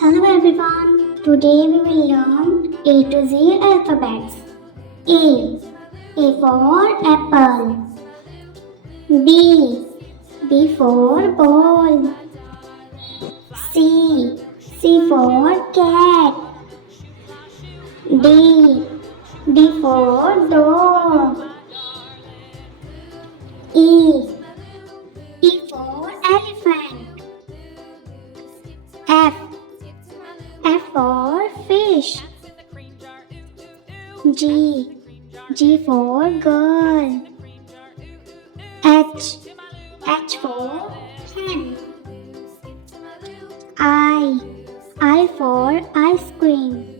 Hello everyone. Today we will learn A to Z alphabets. A. A for apple. B. B for ball. C. C for cat. D. D for dog. E. E for elephant. F. F for fish. G. G for girl. H. H for hen. I for ice cream.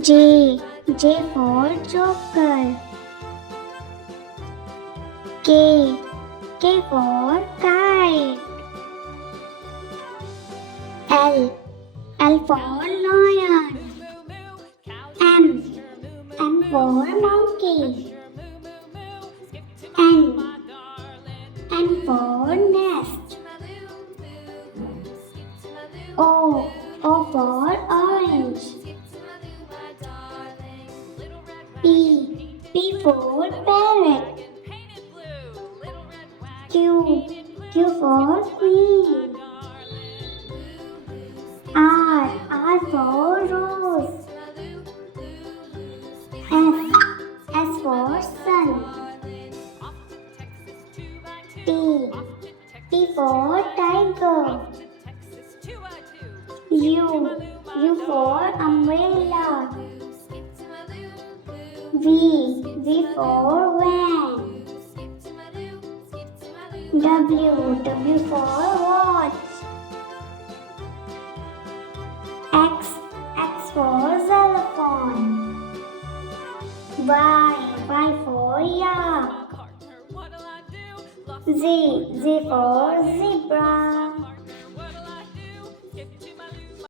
J. J for joker. K. K for kite. L for lion. M for monkey. N for nest. O for orange. P for parrot. Q for queen. R for rose. S for sun. T for tiger. U for umbrella. V for van. W for watch. X for xylophone. Y for yak. Z for